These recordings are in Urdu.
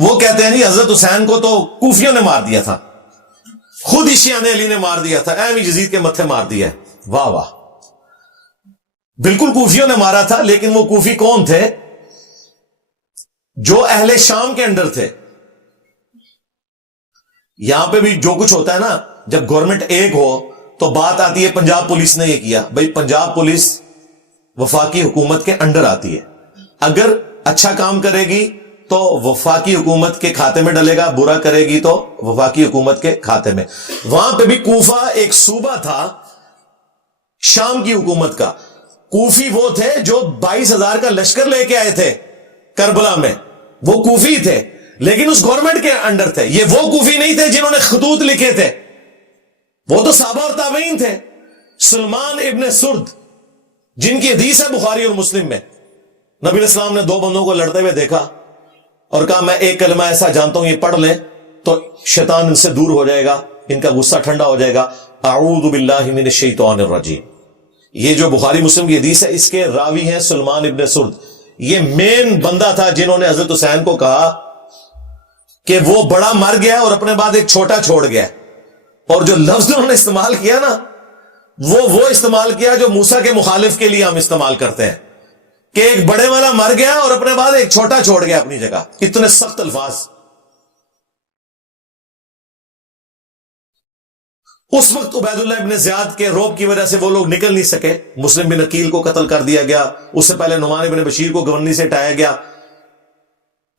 وہ کہتے ہیں نہیں حضرت حسین کو تو کوفیوں نے مار دیا تھا، خود ہی شیعہ علی نے مار دیا تھا، ایم یزید کے متھے مار دیا ہے۔ واہ واہ، بالکل کوفیوں نے مارا تھا، لیکن وہ کوفی کون تھے؟ جو اہل شام کے انڈر تھے۔ یہاں پہ بھی جو کچھ ہوتا ہے نا، جب گورنمنٹ ایک ہو تو بات آتی ہے پنجاب پولیس نے یہ کیا، بھائی پنجاب پولیس وفاقی حکومت کے انڈر آتی ہے، اگر اچھا کام کرے گی تو وفاقی حکومت کے کھاتے میں ڈلے گا، برا کرے گی تو وفاقی حکومت کے کھاتے میں۔ وہاں پہ بھی کوفہ ایک صوبہ تھا شام کی حکومت کا، کوفی وہ تھے جو 22,000 کا لشکر لے کے آئے تھے کربلا میں، وہ کوفی تھے لیکن اس گورنمنٹ کے انڈر تھے۔ یہ وہ کوفی نہیں تھے جنہوں نے خطوط لکھے تھے، وہ تو صحابہ اور تابعین تھے۔ سلمان ابن سرد جن کی حدیث ہے بخاری اور مسلم میں، نبی علیہ السلام نے 2 بندوں کو لڑتے ہوئے دیکھا اور کہا میں ایک کلمہ ایسا جانتا ہوں، یہ پڑھ لیں تو شیطان ان سے دور ہو جائے گا، ان کا غصہ ٹھنڈا ہو جائے گا، اعوذ باللہ من الشیطان الرجیم۔ یہ جو بخاری مسلم کی حدیث ہے، اس کے راوی ہیں سلمان ابن سرد۔ یہ مین بندہ تھا جنہوں نے حضرت حسین کو کہا کہ وہ بڑا مر گیا اور اپنے بعد ایک چھوٹا چھوڑ گیا، اور جو لفظ انہوں نے استعمال کیا نا، وہ استعمال کیا جو موسیٰ کے مخالف کے لیے ہم استعمال کرتے ہیں کہ ایک بڑے والا مر گیا اور اپنے بعد ایک چھوٹا چھوڑ گیا اپنی جگہ۔ اتنے سخت الفاظ۔ اس وقت عبید اللہ ابن زیاد کے روب کی وجہ سے وہ لوگ نکل نہیں سکے، مسلم بن عقیل کو قتل کر دیا گیا، اس سے پہلے نعمان بن بشیر کو گورنی سے ہٹایا گیا،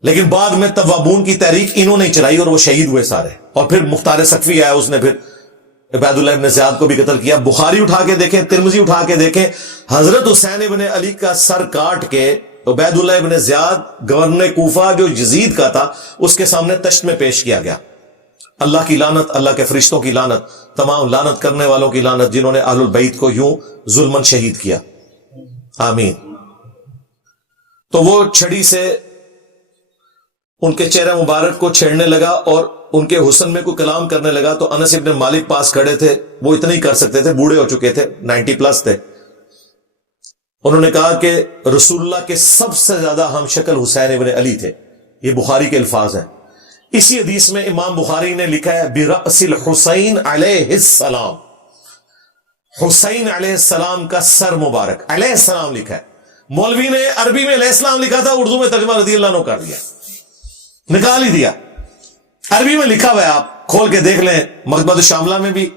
لیکن بعد میں توابون کی تحریک انہوں نے چلائی اور وہ شہید ہوئے سارے، اور پھر مختار سقفی آیا، اس نے پھر عبید اللہ ابن زیاد کو بھی قتل کیا۔ بخاری اٹھا کے دیکھیں، ترمذی اٹھا کے دیکھیں، حضرت حسین ابن علی کا سر کاٹ کے عبید اللہ ابن زیاد گورنر کوفہ جو یزید کا تھا اس کے سامنے تشت میں پیش کیا گیا۔ اللہ کی لعنت، اللہ کے فرشتوں کی لعنت، تمام لعنت کرنے والوں کی لعنت جنہوں نے اہل البیت کو یوں ظلمن شہید کیا، آمین۔ تو وہ چھڑی سے ان کے چہرہ مبارک کو چھیڑنے لگا اور ان کے حسن میں کوئی کلام کرنے لگا، تو انس ابن مالک پاس کھڑے تھے، وہ اتنا ہی کر سکتے تھے، بوڑھے ہو چکے تھے، 90 پلس تھے۔ انہوں نے کہا کہ رسول اللہ کے سب سے زیادہ ہم شکل حسین ابن علی تھے، یہ بخاری کے الفاظ ہیں۔ اسی حدیث میں امام بخاری نے لکھا ہے برأس الحسین علیہ السلام، حسین علیہ السلام کا سر مبارک، علیہ السلام لکھا ہے۔ مولوی نے عربی میں علیہ السلام لکھا تھا، اردو میں ترجمہ رضی اللہ عنہ کر دیا، نکال ہی دیا۔ عربی میں لکھا ہوا ہے، آپ کھول کے دیکھ لیں، مکتبۃ الشاملہ میں بھی،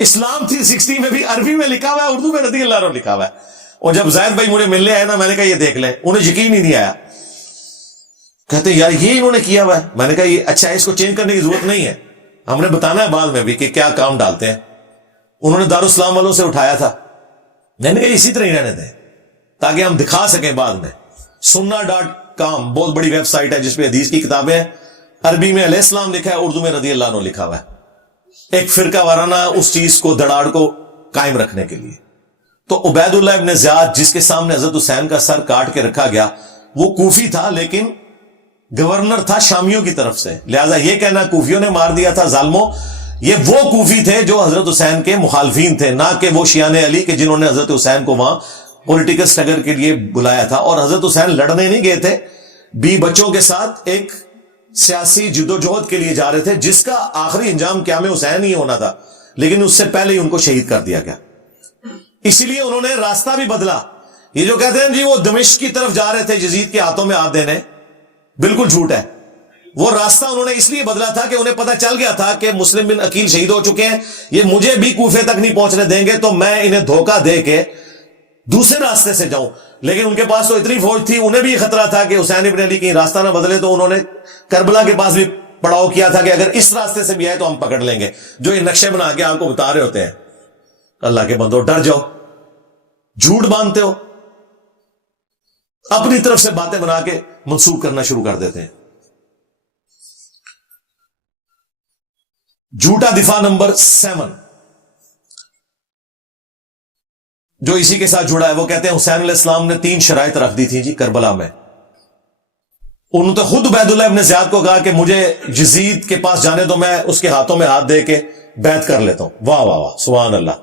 اسلام 360 میں بھی عربی میں لکھا ہوا ہے، اردو میں رضی اللہ عنہ لکھا ہوا ہے۔ اور جب زید بھائی مجھے ملنے آئے نا، میں نے کہا یہ دیکھ لیں، انہیں یقین ہی نہیں آیا، کہتے یار یہ انہوں نے کیا ہوا ہے۔ میں نے کہا یہ اچھا ہے، اس کو چینج کرنے کی ضرورت نہیں ہے، ہم نے بتانا ہے بعد میں بھی کہ کیا کام ڈالتے ہیں۔ انہوں نے دارالاسلام والوں سے اٹھایا تھا، میں نے کہا اسی طرح ہی رہنے دیں تاکہ ہم دکھا سکیں بعد میں۔ sunna.com بہت بڑی ویب سائٹ ہے جس پہ حدیث کی کتابیں ہیں، عربی میں علیہ السلام لکھا ہے، اردو میں رضی اللہ عنہ لکھا ہوا ہے، ایک فرقہ وارانہ اس چیز کو دڑاڑ کو قائم رکھنے کے لیے۔ تو عبید اللہ ابن زیاد جس کے سامنے حضرت حسین کا سر کاٹ کے رکھا گیا، وہ کوفی تھا لیکن گورنر تھا شامیوں کی طرف سے، لہذا یہ کہنا کوفیوں نے مار دیا تھا ظالموں، یہ وہ کوفی تھے جو حضرت حسین کے مخالفین تھے، نہ کہ وہ شیعان علی کے جنہوں نے حضرت حسین کو وہاں پولیٹیکل سٹرگل کے لیے بلایا تھا۔ اور حضرت حسین لڑنے نہیں گئے تھے، بچوں کے ساتھ ایک سیاسی جدوجہد کے لیے جا رہے تھے جس کا آخری انجام قیام حسین ہی ہونا تھا، لیکن اس سے پہلے ہی ان کو شہید کر دیا گیا۔ اسی لیے انہوں نے راستہ بھی بدلا۔ یہ جو کہتے ہیں جی وہ دمشق کی طرف جا رہے تھے یزید کے ہاتھوں میں ہاتھ دینے، بالکل جھوٹ ہے۔ وہ راستہ انہوں نے اس لیے بدلا تھا کہ انہیں پتہ چل گیا تھا کہ مسلم بن عقیل شہید ہو چکے ہیں، یہ مجھے بھی کوفے تک نہیں پہنچنے دیں گے، تو میں انہیں دھوکہ دے کے دوسرے راستے سے جاؤں۔ لیکن ان کے پاس تو اتنی فوج تھی، انہیں بھی یہ خطرہ تھا کہ حسین ابن علی کہیں راستہ نہ بدلے، تو انہوں نے کربلا کے پاس بھی پڑاؤ کیا تھا کہ اگر اس راستے سے بھی آئے تو ہم پکڑ لیں گے، جو یہ نقشے بنا کے آپ کو بتا رہے ہوتے ہیں۔ اللہ کے بندو ڈر جاؤ، جھوٹ باندھتے ہو، اپنی طرف سے باتیں بنا کے منسوخ کرنا شروع کر دیتے ہیں۔ جھوٹا دفاع نمبر 7 جو اسی کے ساتھ جڑا ہے، وہ کہتے ہیں حسین علیہ السلام نے 3 شرائط رکھ دی تھی جی کربلا میں۔ انہوں نے تو خود عبید اللہ ابن زیاد کو کہا کہ مجھے یزید کے پاس جانے دو، میں اس کے ہاتھوں میں ہاتھ دے کے بیعت کر لیتا ہوں۔ واہ واہ واہ، سبحان اللہ۔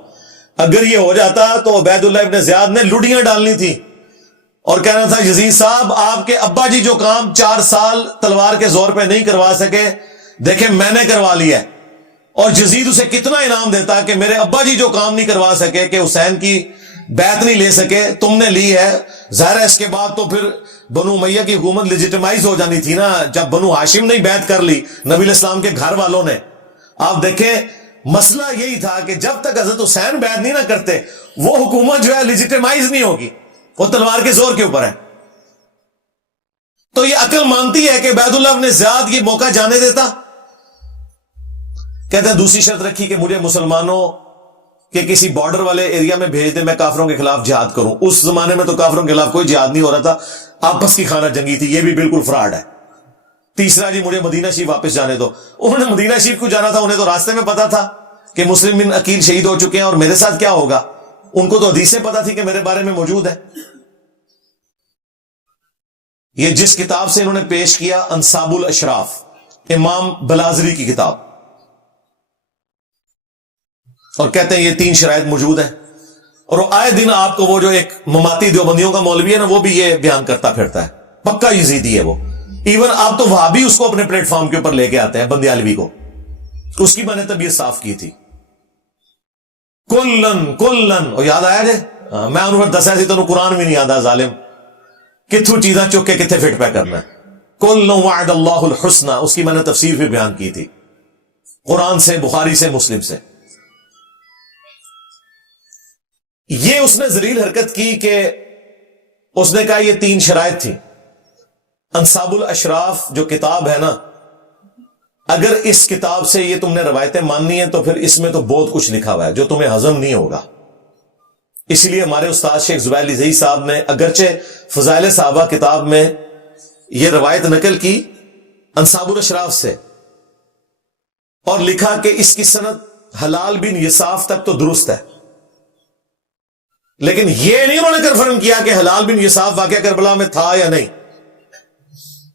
اگر یہ ہو جاتا تو عبید اللہ ابن زیاد نے لڑیاں ڈالنی تھی اور کہنا تھا یزید صاحب آپ کے ابا جی جو کام 4 سال تلوار کے زور پہ نہیں کروا سکے، دیکھیں میں نے کروا لیا ہے. اور یزید اسے کتنا انعام دیتا کہ میرے ابا جی جو کام نہیں کروا سکے، کہ حسین کی بیعت نہیں لے سکے، تم نے لی ہے. ظاہر ہے اس کے بعد تو پھر بنو امیہ کی حکومت لیجیٹمائز ہو جانی تھی نا، جب بنو ہاشم نے بیعت کر لی نبی علیہ السلام کے گھر والوں نے. آپ دیکھیں مسئلہ یہی تھا کہ جب تک حضرت حسین بیعت نہیں نہ کرتے وہ حکومت جو ہے لیجیٹمائز نہیں ہوگی، وہ تلوار کے زور کے اوپر ہے. تو یہ عقل مانتی ہے کہ عبید اللہ ابن زیاد یہ موقع جانے دیتا؟ کہتے ہیں دوسری شرط رکھی کہ مجھے مسلمانوں کے کسی بارڈر والے ایریا میں بھیج دے، میں کافروں کے خلاف جہاد کروں. اس زمانے میں تو کافروں کے خلاف کوئی جہاد نہیں ہو رہا تھا، آپس کی خانہ جنگی تھی، یہ بھی بالکل فراڈ ہے. تیسرا جی مجھے مدینہ شریف واپس جانے دو. انہوں نے مدینہ شریف کو جانا تھا، انہیں تو راستے میں پتا تھا کہ مسلم بن عقیل شہید ہو چکے ہیں اور میرے ساتھ کیا ہوگا. ان کو تو حدیثیں پتا تھی کہ میرے بارے میں موجود ہے. یہ جس کتاب سے انہوں نے پیش کیا انصاب الاشراف، امام بلازری کی کتاب، اور کہتے ہیں یہ 3 شرائط موجود ہیں. اور وہ آئے دن آپ کو وہ جو ایک مماتی دیوبندیوں کا مولوی ہے نا، وہ بھی یہ بیان کرتا پھرتا ہے، پکا یزیدی ہے وہ. ایون آپ تو وہابی اس کو اپنے پلیٹ فارم کے اوپر لے کے آتے ہیں، بندیالوی کو. اس کی میں نے طبیعت صاف کی تھی. کلن اور یاد آیا جے میں انہوں نے دسیا سی تو قرآن بھی نہیں آتا ظالم، کتھوں چیزاں چک کے کتنے فٹ پہ کرنا ہے. کل وعد اللہ الحسنہ، اس کی میں نے تفسیر بھی بیان کی تھی قرآن سے، بخاری سے، مسلم سے. یہ اس نے ذلیل حرکت کی کہ اس نے کہا یہ 3 شرائط تھی. انصاب الاشراف جو کتاب ہے نا، اگر اس کتاب سے یہ تم نے روایتیں ماننی ہیں تو پھر اس میں تو بہت کچھ لکھا ہوا ہے جو تمہیں ہضم نہیں ہوگا. اس لیے ہمارے استاد شیخ زبیر علی زئی صاحب نے اگرچہ فضائل صحابہ کتاب میں یہ روایت نقل کی انصاب الاشراف سے، اور لکھا کہ اس کی سند حلال بن یساف تک تو درست ہے، لیکن یہ نہیں انہوں نے کنفرم کیا کہ حلال بن یساف واقعہ کربلا میں تھا یا نہیں.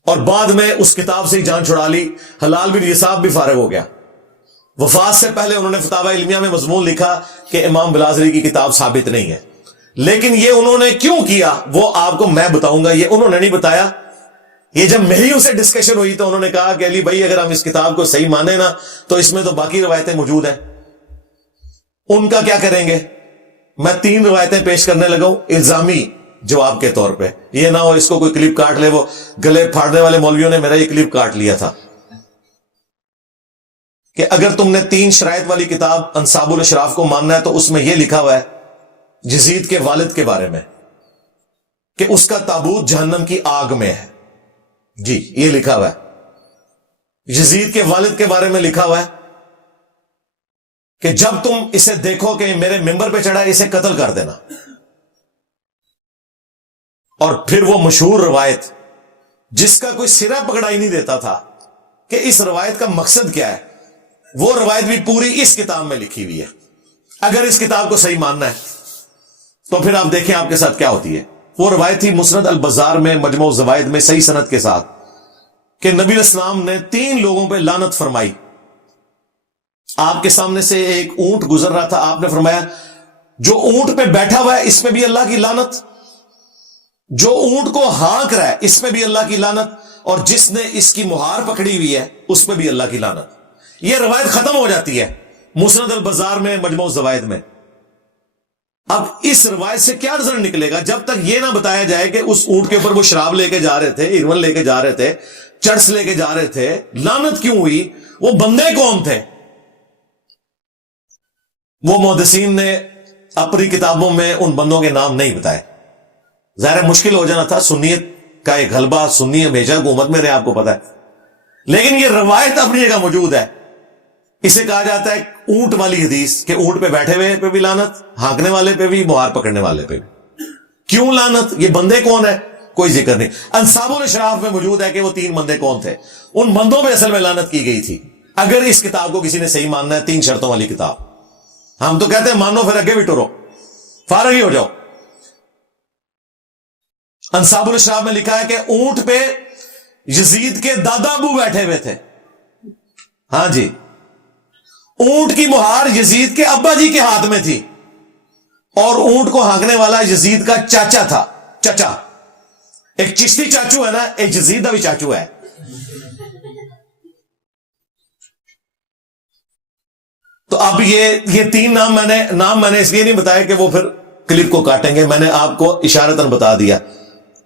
اور بعد میں اس کتاب سے ہی جان چھڑا لی، حلال بن یساف بھی فارغ ہو گیا. وفات سے پہلے انہوں نے فتاوی علمیہ میں مضمون لکھا کہ امام بلازری کی کتاب ثابت نہیں ہے. لیکن یہ انہوں نے کیوں کیا وہ آپ کو میں بتاؤں گا، یہ انہوں نے نہیں بتایا. یہ جب میری ان سے ڈسکشن ہوئی تو انہوں نے کہا کہ علی بھائی اگر ہم اس کتاب کو صحیح مانیں نا تو اس میں تو باقی روایتیں موجود ہیں، ان کا کیا کریں گے. میں 3 روایتیں پیش کرنے لگا ہوں الزامی جواب کے طور پہ، یہ نہ ہو اس کو کوئی کلپ کاٹ لے. وہ گلے پھاڑنے والے مولویوں نے میرا یہ کلپ کاٹ لیا تھا کہ اگر تم نے 3 شرائط والی کتاب انصاب الاشراف کو ماننا ہے تو اس میں یہ لکھا ہوا ہے یزید کے والد کے بارے میں کہ اس کا تابوت جہنم کی آگ میں ہے. جی یہ لکھا ہوا ہے. یزید کے والد کے بارے میں لکھا ہوا ہے کہ جب تم اسے دیکھو کہ میرے ممبر پہ چڑھا ہے اسے قتل کر دینا. اور پھر وہ مشہور روایت جس کا کوئی سرا پکڑا ہی نہیں دیتا تھا کہ اس روایت کا مقصد کیا ہے، وہ روایت بھی پوری اس کتاب میں لکھی ہوئی ہے. اگر اس کتاب کو صحیح ماننا ہے تو پھر آپ دیکھیں آپ کے ساتھ کیا ہوتی ہے. وہ روایت تھی مسند البزار میں مجموع الزوائد میں صحیح سند کے ساتھ کہ نبی علیہ السلام نے 3 لوگوں پہ لعنت فرمائی. آپ کے سامنے سے ایک اونٹ گزر رہا تھا، آپ نے فرمایا جو اونٹ پہ بیٹھا ہوا ہے اس پہ بھی اللہ کی لعنت، جو اونٹ کو ہانک رہا ہے اس پہ بھی اللہ کی لعنت، اور جس نے اس کی مہار پکڑی ہوئی ہے اس پہ بھی اللہ کی لعنت. یہ روایت ختم ہو جاتی ہے مسند البزار میں مجموع الزوائد میں. اب اس روایت سے کیا نظر نکلے گا جب تک یہ نہ بتایا جائے کہ اس اونٹ کے اوپر وہ شراب لے کے جا رہے تھے، ایرون لے کے جا رہے تھے، چرس لے کے جا رہے تھے، لعنت کیوں ہوئی، وہ بندے کون تھے. وہ محدثین نے اپنی کتابوں میں ان بندوں کے نام نہیں بتائے. ظاہر مشکل ہو جانا تھا، سنیت کا ایک غلبہ، سنی ہمیشہ حکومت میں رہے آپ کو پتا ہے. لیکن یہ روایت اپنی جگہ موجود ہے. اسے کہا جاتا ہے اونٹ والی حدیث کہ اونٹ پہ بیٹھے ہوئے پہ بھی لعنت، ہانکنے والے پہ بھی، مہار پکڑنے والے پہ بھی. کیوں لعنت؟ یہ بندے کون ہے کوئی ذکر نہیں. انصاب الاشراف میں موجود ہے کہ وہ 3 بندے کون تھے، ان بندوں پہ اصل میں لعنت کی گئی تھی. اگر اس کتاب کو کسی نے صحیح ماننا ہے 3 شرطوں والی کتاب. ہم تو کہتے ہیں مانو پھر اگے بھی ٹرو، فارغ ہی ہو جاؤ. انصاب الاشراف میں لکھا ہے کہ اونٹ پہ یزید کے دادا ابو بیٹھے ہوئے تھے. ہاں جی، اونٹ کی مہار یزید کے ابا جی کے ہاتھ میں تھی، اور اونٹ کو ہانکنے والا یزید کا چاچا تھا، چچا. ایک چشتی چاچو ہے نا، ایک یزید دا بھی چاچو ہے. تو اب یہ تین نام میں نے اس لیے نہیں بتایا کہ وہ پھر کلپ کو کاٹیں گے. میں نے آپ کو اشارتاً بتا دیا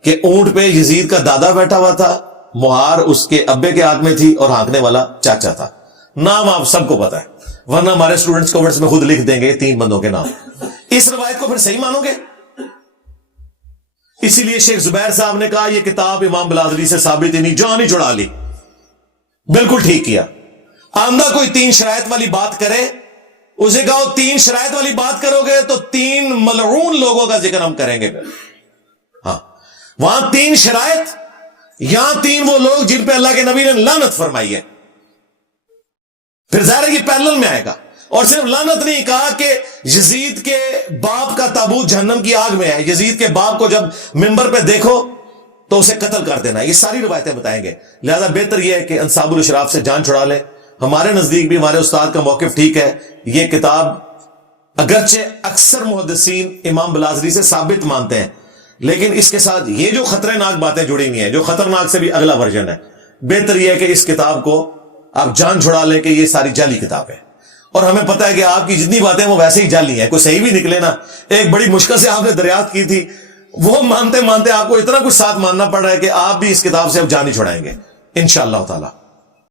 کہ اونٹ پہ یزید کا دادا بیٹھا ہوا تھا، مہار اس کے ابے کے ہاتھ میں تھی، اور ہانکنے والا چاچا تھا. نام آپ سب کو پتا ہے، ورنہ ہمارے اسٹوڈنٹس کمنٹس میں خود لکھ دیں گے 3 بندوں کے نام. اس روایت کو پھر صحیح مانو گے؟ اسی لیے شیخ زبیر صاحب نے کہا یہ کتاب امام بلازری سے ثابت ہی نہیں، جان ہی چھڑا لی. بالکل ٹھیک کیا. آمدہ کوئی 3 شرائط والی بات کرے، اسے کہو 3 شرائط والی بات کرو گے تو 3 ملعون لوگوں کا ذکر ہم کریں گے. ہاں، وہاں 3 شرائط، یہاں 3 وہ لوگ جن پہ اللہ کے نبی نے لعنت فرمائی ہے. پھر ظاہر ہے یہ پیرلل میں آئے گا. اور صرف لعنت نہیں کہا کہ یزید کے باپ کا تابوت جہنم کی آگ میں ہے، یزید کے باپ کو جب منبر پہ دیکھو تو اسے قتل کر دینا. یہ ساری روایتیں بتائیں گے. لہذا بہتر یہ ہے کہ انصاب الاشراف سے جان چھڑا لیں. ہمارے نزدیک بھی ہمارے استاد کا موقف ٹھیک ہے. یہ کتاب اگرچہ اکثر محدثین امام بلازری سے ثابت مانتے ہیں، لیکن اس کے ساتھ یہ جو خطرناک باتیں جڑی ہوئی ہیں، جو خطرناک سے بھی اگلا ورژن ہے، بہتر یہ ہے کہ اس کتاب کو آپ جان چھڑا لیں کہ یہ ساری جعلی کتاب ہے. اور ہمیں پتہ ہے کہ آپ کی جتنی باتیں وہ ویسے ہی جعلی ہیں. کوئی صحیح بھی نکلے نا، ایک بڑی مشکل سے آپ نے دریافت کی تھی، وہ مانتے مانتے آپ کو اتنا کچھ ساتھ ماننا پڑ رہا ہے کہ آپ بھی اس کتاب سے اب جان ہی چھڑائیں گے انشاءاللہ تعالی.